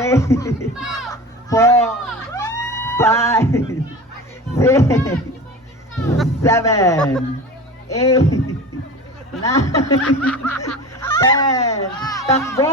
3, 4, 5, 6, 7, 8, 9, 10. Takbo!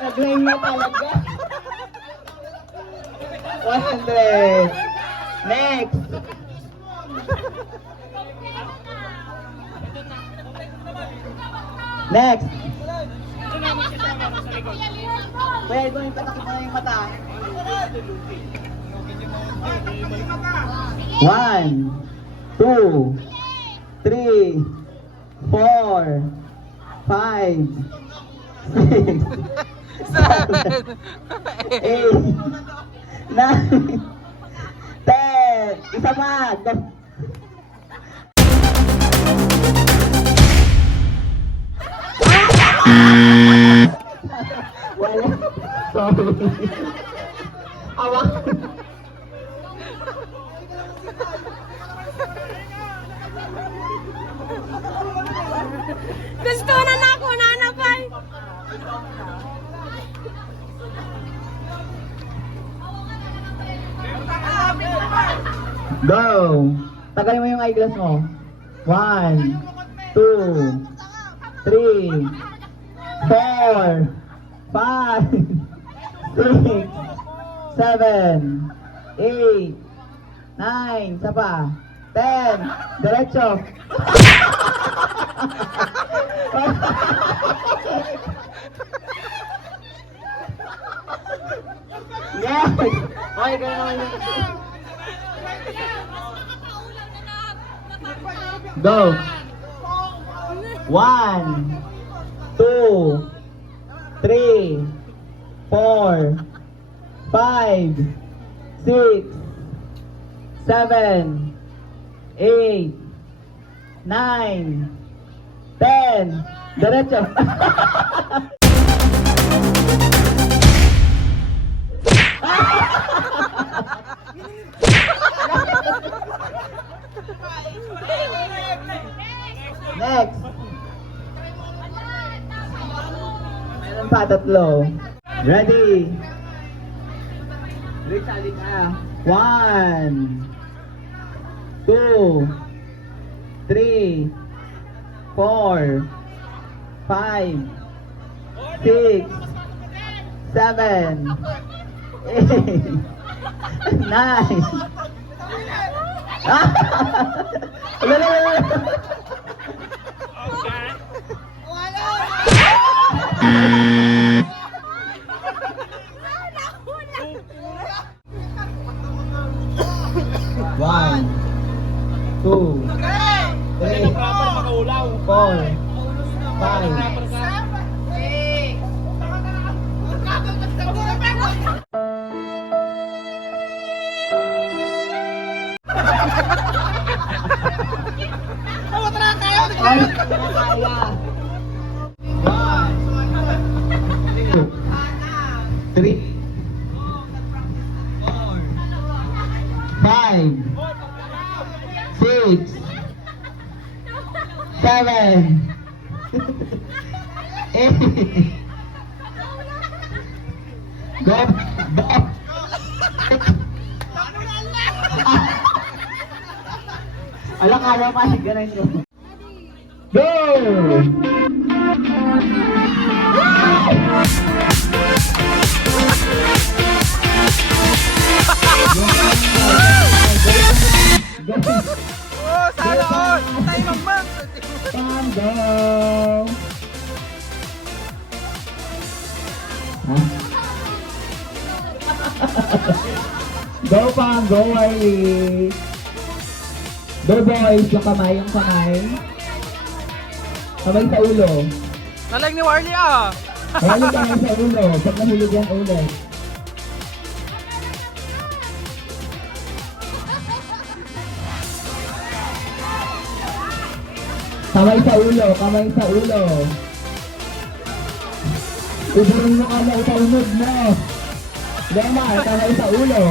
Naglaing na talaga. 100. Next. Next. Pwede ko yung patakip mo na yung mata. 1, 2, 3, 4, 5, 6, 7, 8, 9, 10. Isa pa. Wala. Sorry. Awa. Gusto na ako, nanapay. Go! Tagalin mo yung eyeglass mo. 1, 2, 3, 4, 5, 6, 7, 8, 9, isa pa, 10, diretso. Yes! Okay, gano'n naman yun. Go! 1, 2, 3, 4, 5, 6, 7, 8, 9, 10. Diretso. Next. Meron pa, tatlo. Ready? Rich, halik ka. 1, 2, 3, 4, 5, 6, 7, 8, 9. One, 2, 3, 4, 5. Kaya. 1, 2, 3, 4, 5, 6, 7, 8. Go. Alang araw pa, ganun nyo. Go! Oh, sana all! Tayo magmang! Go! Go Pang! Go Wiley! Go boys! Yung kamay, yung kamay. Kamay sa ulo. Nalag ni Warley ah! Wiley kamay sa ulo. Pag nahulog yung ulo. Kamay sa ulo, kamay sa ulo. Uburin mo ka na itaunod mo. Lema, kamay sa ulo.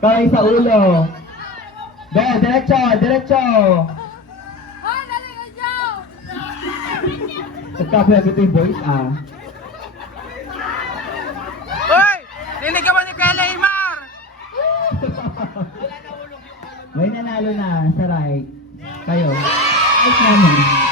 Kamay sa ulo. Go, diretso, diretso. Nagkapilapit yung voice, ah. Hoy! Dinig ka ba ni Kuya Laymar? May nanalo na sa right. Kayo. Right naman.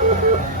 Fearless.